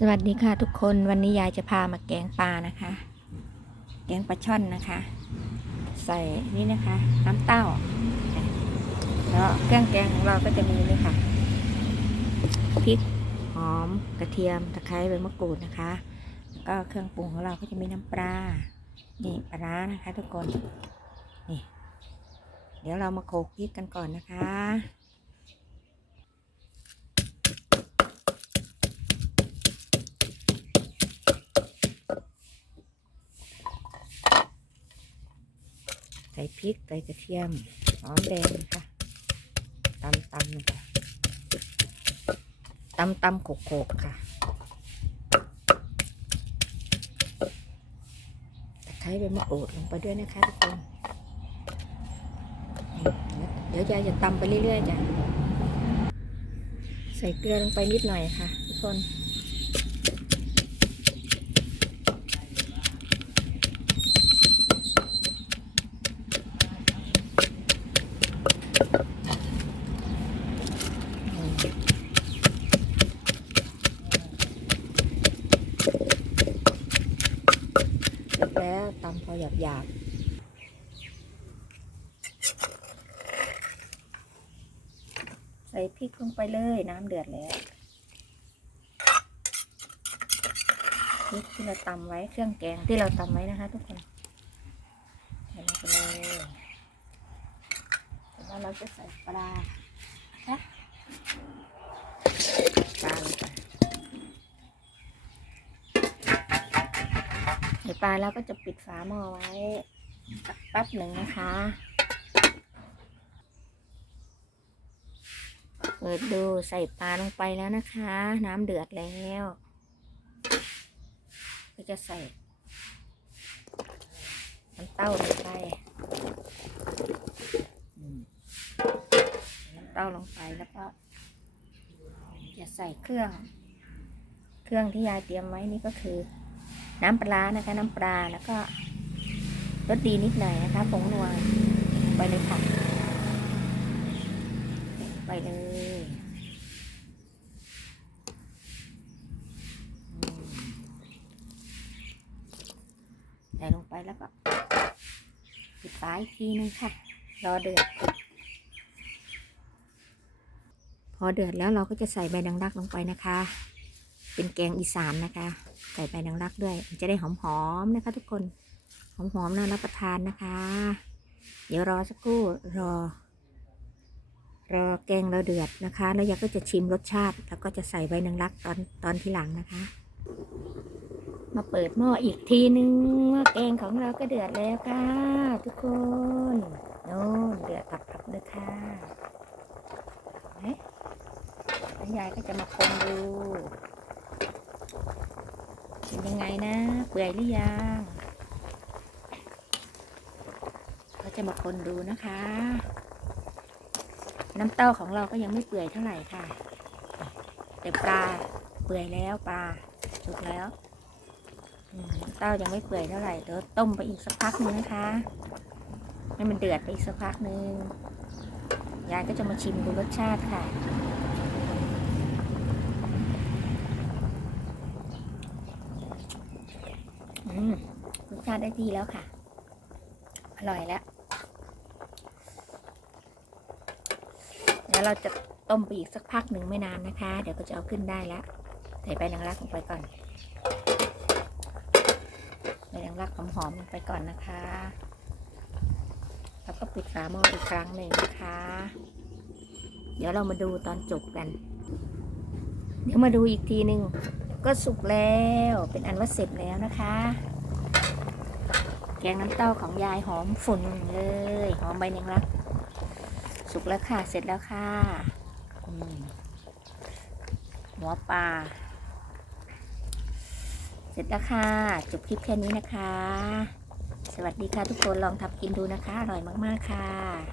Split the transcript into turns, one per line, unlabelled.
สวัสดีค่ะทุกคนวันนี้ยายจะพามาแกงปลานะคะ แกงปลาช่อนนะคะ ใส่นี่นะคะ น้ำเต้าแล้วเครื่องแกงของเราก็จะมีนี่ค่ะพริกหอมกระเทียมตะไคร้ใบมะกรูดนะคะแล้วก็เครื่องปรุงของเราก็จะมีน้ำปลานี่ปลาร้านะคะ ทุกคนนี่เดี๋ยวเรามาโขลกพริกกันก่อนนะคะ ใส่พริกใส่กระเทียมหอมแดงนะคะตำตำนะคะตำตำโขกโขกๆค่ะตะไคร้ใบมะกรูดลงไปด้วยนะคะทุกคนเดี๋ยวยายจะตำไปเรื่อยๆจ้ะใส่เกลือลงไปนิดหน่อยค่ะ ทุกคน เแล้วตำพอหยาบหยาบใส่พริกลงไปเลยน้ำเดือดแล้วพริกที่เราตำไว้เครื่องแกงที่เราตำไว้นะคะ ทุกคนใส่ลงไปเลยแล้วเราจะใส่ปลานะ ลาเราก็จะปิดฝาหม้อไว้สักแป๊บหนึ่งนะคะ เปิดดูใส่ปลาลงไปแล้วนะคะ น้ำเดือดแล้วก็จะใส่น้ำเต้าลงไปน้ำเต้าลงไปแล้วก็จะใส่เครื่อง เครื่องที่ยายเตรียมไว้นี่ก็คือ น้ำปลานะคะ น้ำปลาแล้วก็รสดีนิดหน่อยนะคะผงนัวไปเลยค่ะ ไปเลยใส่ลงไปแล้วก็ปิดฝาอีกทีนึงค่ะ รอเดือด พอเดือดแล้วเราก็จะใส่ใบดังรักลงไปนะคะ เป็นแกงอีสานนะคะ ใส่ใบดังรักด้วย จะได้หอมๆนะคะ ทุกคนหอมๆน่ารับประทานนะคะ เดี๋ยวรอสักครู่รอ รอแกงเราเดือดนะคะ แล้วยายก็จะชิมรสชาติ แล้วก็จะใส่ใบดังรักตอนตอนที่หลังนะคะ มาเปิดหม้ออีกทีนึงหม้อแกงของเราก็เดือดแล้วค่ะ ทุกคนโน่นเดือดตับๆเลยค่ะเห็นไหมยายก็จะมาคนดู เป็นยังไงนะ เปื่อยหรือยังก็จะมาคนดูนะคะ น้ำเต้าของเราก็ยังไม่เปื่อยเท่าไหร่ค่ะ แต่ปลาเปื่อยแล้วปลาสุกแล้วน้ำเต้ายังไม่เปื่อยเท่าไหร่เดี๋ยวต้มไปอีกสักพักหนึงนะคะให้มันเดือดไปอีกสักพักหนึ่งยายก็จะมาชิมดูรสชาติค่ะ อืม รสชาติได้ที่แล้วค่ะ อร่อยแล้ว เดี๋ยวเราจะต้มไปอีกสักพักหนึ่งไม่นานนะคะ เดี๋ยวก็จะเอาขึ้นได้แล้ว ใส่ใบนางรักลงไปก่อนใบนางรักหอมๆลงไปก่อนนะคะ แล้วก็ปิดฝาหม้ออีกครั้งหนึ่งนะคะ เดี๋ยวเรามาดูตอนจบกัน เดี๋ยวมาดูอีกทีหนึ่งก็สุกแล้วเป็นอันว่าเสร็จแล้วนะคะ งน้ำเต้าของยายหอมฝุ่นเลยหอมใบแมงลักสุกแล้วค่ะเสร็จแล้วค่ะอืมหัวปลาเสร็จแล้วค่ะจบคลิปแค่นี้นะคะ สวัสดีค่ะทุกคนลองทำกินดูนะคะอร่อยมากๆค่ะ